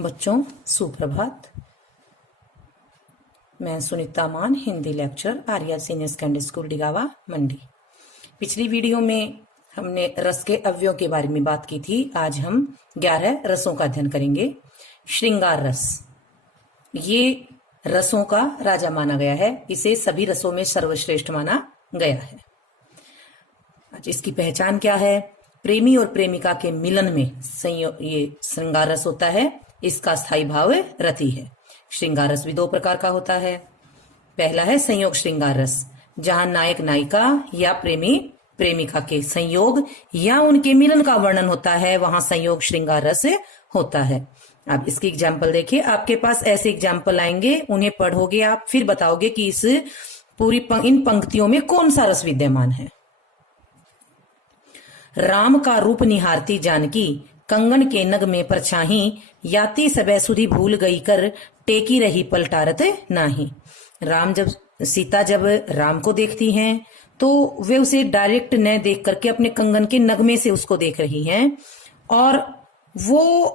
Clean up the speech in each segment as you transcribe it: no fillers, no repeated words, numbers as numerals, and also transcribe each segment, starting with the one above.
बच्चों सुप्रभात। मैं Sunita Maan, Hindi lecture, Arya senior secondary school Digawa Mandi. पिछली वीडियो में हमने रस के अवयवों के बारे में बात की थी। आज हम 11 रसों का अध्ययन करेंगे। श्रृंगार रस ये रसों का राजा माना गया है। इसे सभी रसों में सर्वश्रेष्ठ माना गया है। आज इसकी पहचान क्या है? प्रेमी और प्रेमिका के मिलन में ये श्रृंगार रस होता है। इसका स्थायी भाव रति है। श्रृंगार रस भी दो प्रकार का होता है। पहला है संयोग श्रृंगार रस, जहां नायक नायिका या प्रेमी प्रेमिका के संयोग या उनके मिलन का वर्णन होता है, वहां संयोग श्रृंगार रस होता है। अब इसकी एग्जाम्पल देखिए। आपके पास ऐसे एग्जाम्पल आएंगे, उन्हें पढ़ोगे आप, फिर बताओगे कि इस इन पंक्तियों में कौन सा रस विद्यमान है। राम का रूप निहारती जानकी, कंगन के नग में परछाही, याती सबे सुधी भूल गई कर, टेकी रही पलटारत नाही। सीता जब राम को देखती हैं तो वे उसे डायरेक्ट न देख करके अपने कंगन के नगमे से उसको देख रही हैं, और वो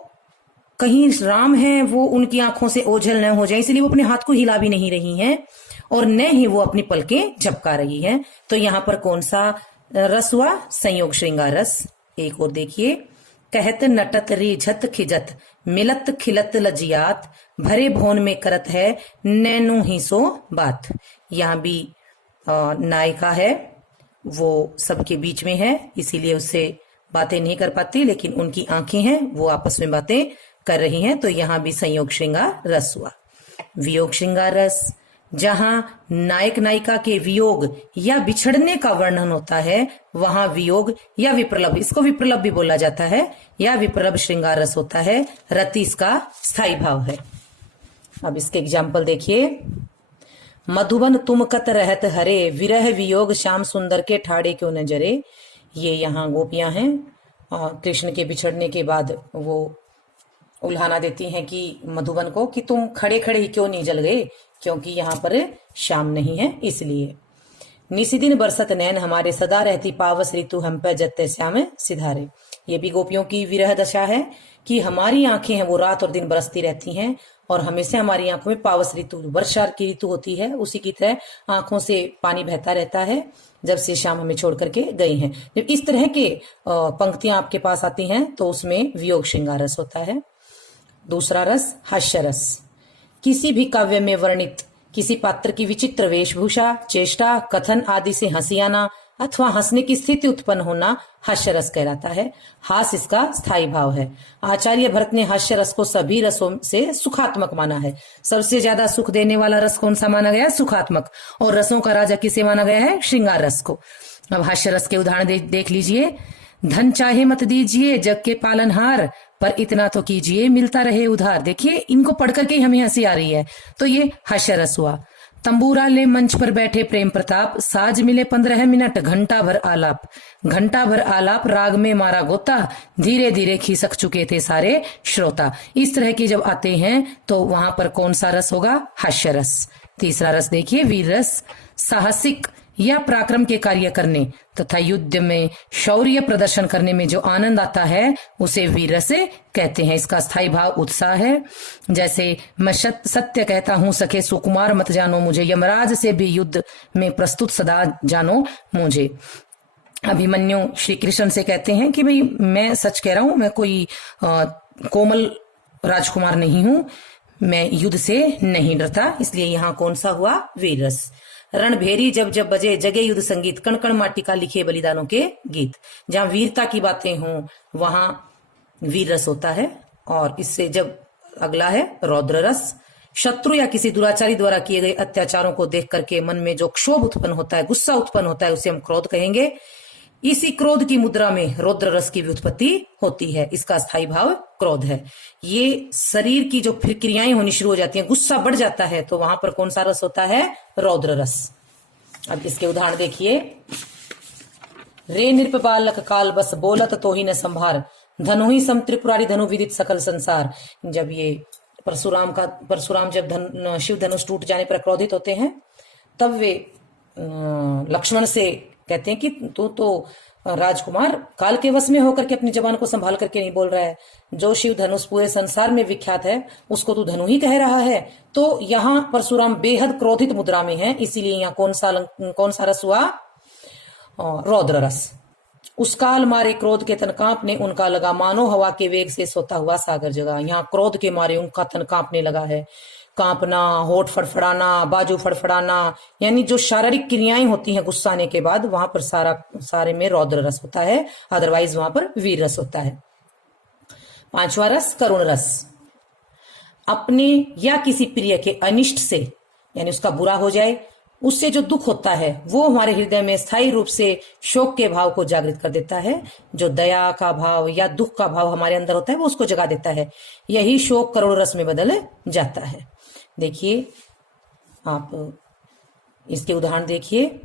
कहीं राम है वो उनकी आंखों से ओझल न हो जाए, इसलिए वो अपने हाथ को हिला भी नहीं रही हैं और न ही वो अपनी पलकें झपका रही हैं। तो यहाँ पर कौन सा रस हुआ? संयोग श्रृंगार रस। एक और देखिए। कहत नटत रिझत खिजत, मिलत खिलत लजियात, भरे भोन में करत है, नैनु ही सो बात। यहाँ भी नायिका है, वो सबके बीच में है, इसीलिए उससे बातें नहीं कर पाती, लेकिन उनकी आंखें हैं, वो आपस में बातें कर रही हैं। तो यहाँ भी संयोग श्रृंगार रस हुआ। वियोग श्रृंगार रस, जहां नायक नायिका के वियोग या बिछड़ने का वर्णन होता है, वहां वियोग या विप्रलभ, इसको विप्रलभ भी बोला जाता है, या विप्रलभ श्रृंगार रस होता है। रति इसका स्थायी भाव है। अब इसके एग्जाम्पल देखिए। मधुबन तुम कत रहत हरे, विरह वियोग श्याम सुंदर के ठाड़े क्यों न जरे। ये यहाँ गोपियां हैं, कृष्ण के बिछड़ने के बाद वो उल्हाना देती हैं कि मधुबन को कि तुम खड़े खड़े ही क्यों नहीं जल गए, क्योंकि यहाँ पर शाम नहीं है इसलिए। निशिदिन बरसत नैन हमारे, सदा रहती पावस ऋतु हम पे जत्ते श्याम सिधारे। ये भी गोपियों की विरह दशा है कि हमारी आंखें हैं वो रात और दिन बरसती रहती हैं, और हमेशा हमारी आंखों में पावस ऋतु, वर्षा की ऋतु होती है, उसी की तरह आंखों से पानी बहता रहता है जब से श्याम हमें छोड़ करके गई हैं। जब इस तरह के पंक्तियां आपके पास आती हैं तो उसमें वियोग श्रृंगार रस होता है। दूसरा रस हास्य रस, किसी भी काव्य में वर्णित किसी पात्र की विचित्र वेशभूषा, चेष्टा, कथन आदि से हंसी आना अथवा हंसने की स्थिति उत्पन्न होना हास्य रस कहलाता है। हास्य इसका स्थायी भाव है। आचार्य भरत ने हास्य रस को सभी रसों से सुखात्मक माना है। सबसे ज्यादा सुख देने वाला रस कौन सा माना गया? सुखात्मक। और रसों का राजा किसे माना गया है? श्रृंगार रस को। अब हास्य रस के उदाहरण देख लीजिए। धन चाहे मत दीजिए जग के पालनहार, पर इतना तो कीजिए मिलता रहे उधार। देखिए, इनको पढ़ करके हमें हंसी आ रही है, तो ये हास्य रस हुआ। तंबूरा ले मंच पर बैठे प्रेम प्रताप, साज मिले 15 मिनट घंटा भर आलाप। घंटा भर आलाप राग में मारा गोता, धीरे धीरे खिसक चुके थे सारे श्रोता। इस तरह के जब आते हैं तो वहां पर कौन सा रस होगा? हास्य रस। तीसरा रस देखिए, वीर रस, साहसिक या पराक्रम के कार्य करने तथा युद्ध में शौर्य प्रदर्शन करने में जो आनंद आता है उसे वीर रस कहते हैं। इसका स्थायी भाव उत्साह है। जैसे मैं सत्य कहता हूं सखे, सुकुमार मत जानो मुझे, यमराज से भी युद्ध में प्रस्तुत सदा जानो मुझे। अभिमन्यु श्री कृष्ण से कहते हैं कि भाई मैं सच कह रहा हूं, मैं कोई कोमल राजकुमार नहीं हूं, मैं युद्ध से नहीं डरता। इसलिए यहाँ कौन सा हुआ? वीर रस। रणभेरी जब जब बजे जगे युद्ध संगीत, कण कण माटी का लिखे बलिदानों के गीत। जहां वीरता की बातें हों वहां वीर रस होता है। और इससे जब अगला है रौद्र रस, शत्रु या किसी दुराचारी द्वारा किए गए अत्याचारों को देख करके मन में जो क्षोभ उत्पन्न होता है, गुस्सा उत्पन्न होता है, उसे हम क्रोध कहेंगे। इसी क्रोध की मुद्रा में रौद्र रस की व्युत्पत्ति होती है। इसका स्थायी भाव क्रोध है। ये शरीर की जो फिर क्रियाएं होनी शुरू हो जाती हैं, गुस्सा बढ़ जाता है, तो वहां पर कौन सा रस होता है? रौद्र रस। अब इसके उदाहरण देखिए। रे नृप बालक काल बस, बोलत तो ही न संभार, धनु ही सम त्रिपुरारी धनु विदित सकल संसार। जब ये परशुराम जब शिव धनुष टूट जाने पर क्रोधित होते हैं, तब वे लक्ष्मण से कहते हैं कि तू तो राजकुमार काल के वश में होकर के अपनी जबान को संभाल करके नहीं बोल रहा है। जो शिव धनुष पूरे संसार में विख्यात है उसको तू धनु ही कह रहा है। तो यहाँ परशुराम बेहद क्रोधित मुद्रा में है, इसीलिए यहाँ कौन सा रस हुआ? रौद्र रस। उस काल मारे क्रोध के तन कांपने उनका लगा, मानो हवा के वेग से सोता हुआ सागर जगा। यहाँ क्रोध के मारे उनका तन कांपने लगा है। कांपना, होठ फड़फड़ाना, बाजू फड़फड़ाना, यानी जो शारीरिक क्रियाएं होती हैं गुस्सा आने के बाद, वहां पर सारे में रौद्र रस होता है, अदरवाइज वहां पर वीर रस होता है। पांचवा रस करुण रस। अपने या किसी प्रिय के अनिष्ट से, यानी उसका बुरा हो जाए, उससे जो दुख होता है वो हमारे हृदय में स्थायी रूप से शोक के भाव को जागृत कर देता है। जो दया का भाव या दुख का भाव हमारे अंदर होता है वो उसको जगा देता है। यही शोक करुण रस में बदल जाता है। देखिए, आप इसके उदाहरण देखिए।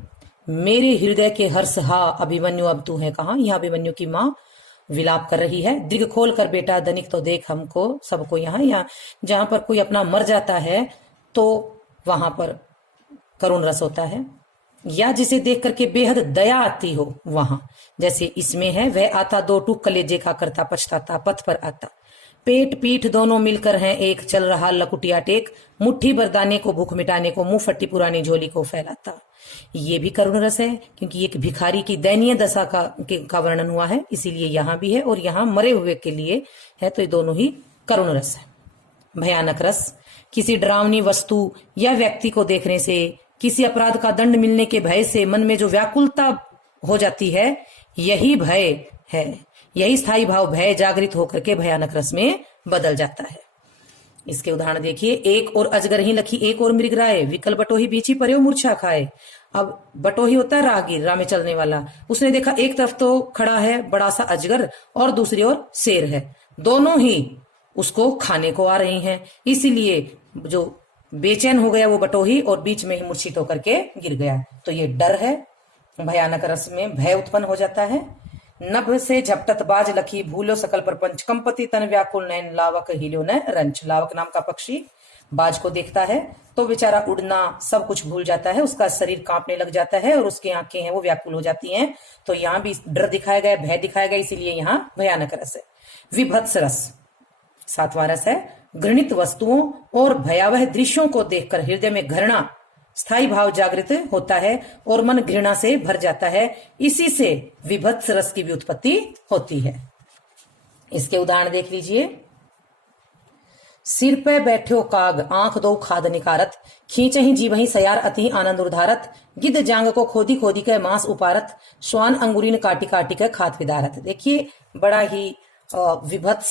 मेरे हृदय के हर्ष हा अभिमन्यु अब तू है कहाँ। यहाँ अभिमन्यु की माँ विलाप कर रही है। दृग खोल कर बेटा धनिक तो देख हमको सबको। यहाँ जहां पर कोई अपना मर जाता है तो वहां पर करुण रस होता है। या जिसे देख करके बेहद दया आती हो वहां, जैसे इसमें है, वह आता दो टूक कलेजे का करता पछताता पथ पर आता। पेट पीठ दोनों मिलकर हैं एक, चल रहा लकुटिया टेक, मुट्ठी भर दाने को भूख मिटाने को, मुंह फट्टी पुरानी झोली को फैलाता। ये भी करुण रस है, क्योंकि एक भिखारी की दयनीय दशा का वर्णन हुआ है, इसीलिए यहाँ भी है और यहाँ मरे हुए के लिए है। तो ये दोनों ही करुण रस है। भयानक रस। किसी डरावनी वस्तु या व्यक्ति को देखने से, किसी अपराध का दंड मिलने के भय से मन में जो व्याकुलता हो जाती है, यही भय है। यही स्थायी भाव भय जागृत होकर के भयानक रस में बदल जाता है। इसके उदाहरण देखिए। एक और अजगर ही लखी एक और मृग राय, विकल बटोही बीची पर्यो मूर्छा खाए। अब बटोही होता है राहगीर, राह में चलने वाला। उसने देखा एक तरफ तो खड़ा है बड़ा सा अजगर और दूसरी ओर शेर है, दोनों ही उसको खाने को आ रही हैं। इसीलिए जो बेचैन हो गया वो बटोही और बीच में ही मूर्छित होकर के गिर गया। तो ये डर है। भयानक रस में भय उत्पन्न हो जाता है। नभ से झपटत बाज लखी, भूलो सकल प्रपंच, कंपति तन व्याकुल नैन, लावक हिलो न रंच। लावक नाम का पक्षी बाज को देखता है तो बेचारा उड़ना सब कुछ भूल जाता है, उसका शरीर कांपने लग जाता है और उसकी आंखें हैं वो व्याकुल हो जाती हैं। तो यहाँ भी डर दिखाया गया, भय दिखाया गया, इसीलिए यहाँ भयानक रस है। विभत्स रस। सातवां रस है घृणित वस्तुओं और भयावह दृश्यों को देखकर हृदय में घृणा स्थायी भाव जागृत होता है और मन घृणा से भर जाता है। इसी से विभत्स रस की भी उत्पत्ति होती है। इसके उदाहरण देख लीजिए। सिर पे बैठो काग, आंख दो खाद निकारत, खींचे ही जीव ही सयार अति आनंद उधारत, गिद्ध जांग को खोदी खोदी के मांस उपारत, श्वान अंगुरीन काटी काटी के खात विदारत। देखिए, बड़ा ही विभत्स,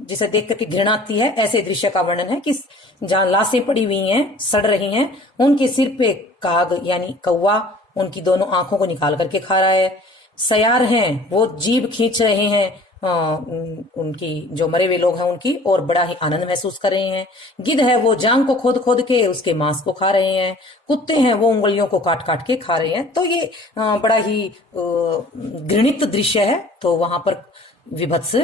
जिसे देख करके घृणा आती है, ऐसे दृश्य का वर्णन है कि जहां लाशें पड़ी हुई हैं, सड़ रही हैं, उनके सिर पे काग यानी कौवा उनकी दोनों आंखों को निकाल करके खा रहा है। सयार हैं वो जीभ खींच रहे हैं उनकी, जो मरे हुए लोग हैं उनकी, और बड़ा ही आनंद महसूस कर रहे हैं। गिद्ध है वो जांग को खोद खोद के उसके मांस को खा रहे हैं। कुत्ते हैं वो उंगलियों को काट काट के खा रहे हैं। तो ये बड़ा ही घृणित दृश्य है। तो वहां पर विभत्स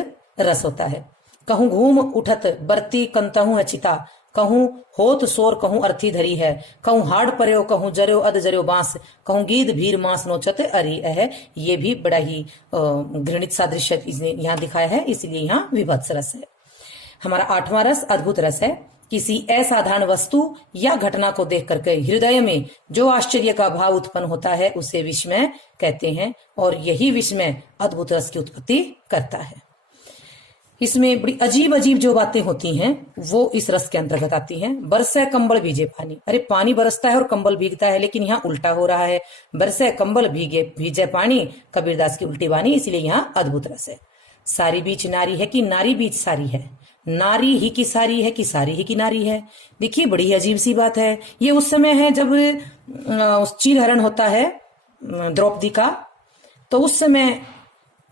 रस होता है। कहूं घूम उठत बरती कंतहूं है चिता, कहूं होत शोर कहूं अर्थी धरी है, कहूं हाड़ पर्यो कहूं जर्यो अध जर्यो बांस, कहूं गीद भीर मांस नोचत अरी है। ये भी बड़ा ही घृणित सादृश्य इसने यहाँ दिखाया है, इसलिए यहाँ विभत्स रस है। हमारा आठवां रस अद्भुत रस है। किसी असाधारण वस्तु या घटना को देख करके हृदय में जो आश्चर्य का भाव उत्पन्न होता है उसे विस्मय कहते हैं, और यही विस्मय अद्भुत रस की उत्पत्ति करता है। इसमें बड़ी अजीब अजीब जो बातें होती हैं वो इस रस के अंतर्गत आती हैं। बरसे कंबल भीजे पानी, अरे पानी बरसता है और कंबल भीगता है, लेकिन यहाँ उल्टा हो रहा है। बरसे कंबल भीजे पानी, कबीरदास की उल्टी वाणी, इसलिए यहाँ अद्भुत रस है। सारी बीच नारी है कि नारी बीच सारी है, नारी ही की सारी है कि सारी ही की नारी है। देखिए, बड़ी अजीब सी बात है। ये उस समय है जब उस चीरहरण होता है द्रौपदी का, तो उस समय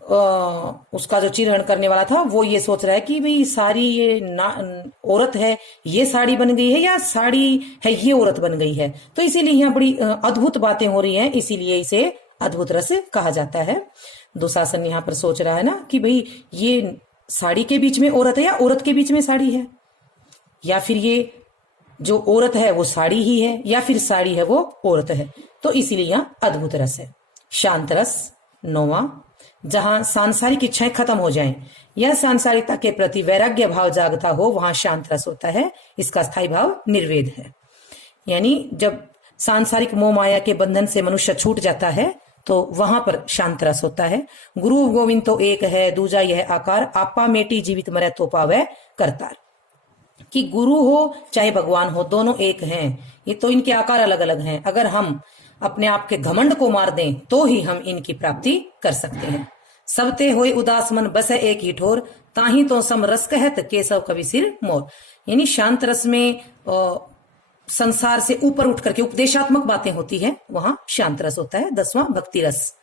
उसका जो चीरहरण करने वाला था वो ये सोच रहा है कि भाई साड़ी ये औरत है ये साड़ी बन गई है या साड़ी है ये औरत बन गई है। तो इसीलिए यहाँ बड़ी अद्भुत बातें हो रही हैं, इसीलिए इसे अद्भुत रस कहा जाता है। दुशासन यहाँ पर सोच रहा है ना कि भाई ये साड़ी के बीच में औरत है या औरत के बीच में साड़ी है, या फिर ये जो औरत है वो साड़ी ही है या फिर साड़ी है वो औरत है। तो इसीलिए यहाँ अद्भुत रस है। शांत रस। 9वां, जहां सांसारिक इच्छाएं खत्म हो जाएं या सांसारिकता के प्रति वैराग्य भाव जागता हो, वहां शांत रस होता है। इसका स्थायी भाव निर्वेद है। यानी जब सांसारिक मोह माया के बंधन से मनुष्य छूट जाता है तो वहां पर शांत रस होता है। गुरु गोविंद तो एक है, दूजा यह आकार, आपा मेटी जीवित मरे तो पावे करतार। कि गुरु हो चाहे भगवान हो, दोनों एक हैं। ये तो इनके आकार अलग अलग हैं। अगर हम अपने आप के घमंड को मार दें तो ही हम इनकी प्राप्ति कर सकते हैं। सबते होए उदास मन बसे एक ही ठोर, ताही तो सम रस कहत केशव कवि सिर मोर। यानी शांत रस में संसार से ऊपर उठ करके उपदेशात्मक बातें होती है, वहां शांत रस होता है। 10वां भक्ति रस।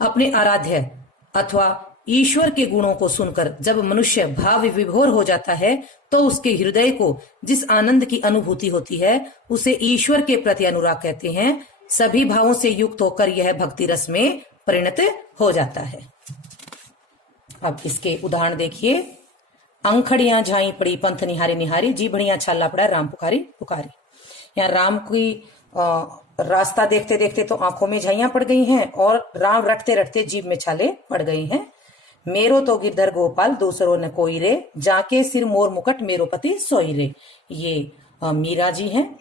अपने आराध्य अथवा ईश्वर के गुणों को सुनकर जब मनुष्य भाव विभोर हो जाता है तो उसके हृदय को जिस आनंद की अनुभूति होती है उसे ईश्वर के प्रति अनुराग कहते हैं। सभी भावों से युक्त होकर यह भक्ति रस में परिणत हो जाता है। अब इसके उदाहरण देखिए। अंखड़ियां झाई पड़ी पंथ निहारी निहारी, जी बढ़िया छाला पड़ा राम पुकारी पुकारी। यहाँ राम की रास्ता देखते देखते तो आंखों में झाइयां पड़ गई हैं और राम रटते रटते जीभ में छाले पड़ गए हैं। मेरो तो गिरधर गोपाल दूसरो न कोई रे, जाके सिर मोर मुकट मेरो पति सोई रे। ये मीरा जी हैं,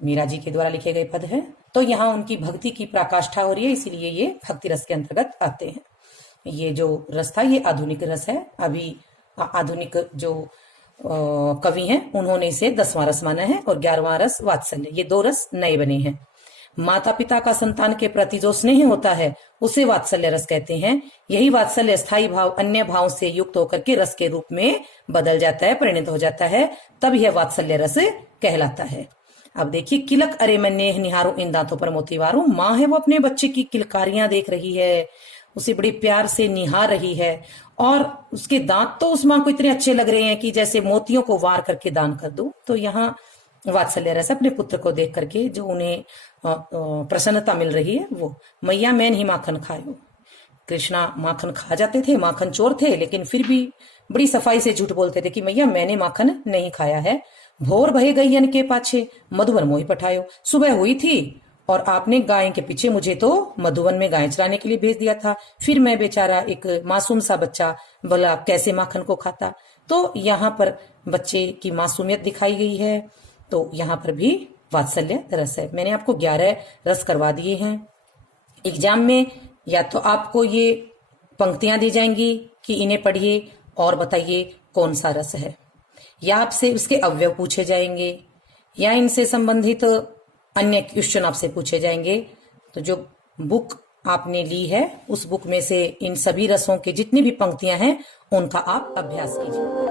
मीरा जी के द्वारा लिखे गए पद हैं। तो यहाँ उनकी भक्ति की पराकाष्ठा हो रही है, इसीलिए ये भक्ति रस के अंतर्गत आते हैं। ये जो रस था ये आधुनिक रस है। अभी आधुनिक जो कवि हैं उन्होंने इसे 10वां रस माना है और 11वां रस वात्सल्य। ये 2 रस नए बने हैं। माता पिता का संतान के प्रति जो स्नेह होता है उसे वात्सल्य रस कहते हैं। यही वात्सल्य स्थायी भाव अन्य भाव से युक्त होकर के रस के रूप में बदल जाता है, परिणत हो जाता है, तब यह वात्सल्य रस कहलाता है। अब देखिए, किलक अरे मैं नेह निहारू इन दांतों पर मोती वारू। माँ है वो अपने बच्चे की किलकारियां देख रही है, उसे बड़ी प्यार से निहार रही है और उसके दांत तो उस माँ को इतने अच्छे लग रहे हैं कि जैसे मोतियों को वार करके दान कर दो। तो यहाँ वात्सल्य रस अपने पुत्र को देख करके जो उन्हें प्रसन्नता मिल रही है वो। मैया मैं नहीं माखन खायो। कृष्णा माखन खा जाते थे, माखन चोर थे, लेकिन फिर भी बड़ी सफाई से झूठ बोलते थे कि मैया मैंने माखन नहीं खाया है। भोर भये गैयन के पाछे मधुवन मोहि पठायो। सुबह हुई थी और आपने गाय के पीछे मुझे तो मधुवन में गाय चराने के लिए भेज दिया था। फिर मैं बेचारा एक मासूम सा बच्चा भला कैसे माखन को खाता। तो यहाँ पर बच्चे की मासूमियत दिखाई गई है। तो यहाँ पर भी वात्सल्य रस है। मैंने आपको 11 रस करवा दिए हैं। एग्जाम में या तो आपको ये पंक्तियां दी जाएंगी कि इन्हें पढ़िए और बताइए कौन सा रस है, या आपसे इसके अवयव पूछे जाएंगे, या इनसे संबंधित अन्य क्वेश्चन आपसे पूछे जाएंगे। तो जो बुक आपने ली है उस बुक में से इन सभी रसों की जितनी भी पंक्तियां हैं उनका आप अभ्यास कीजिए।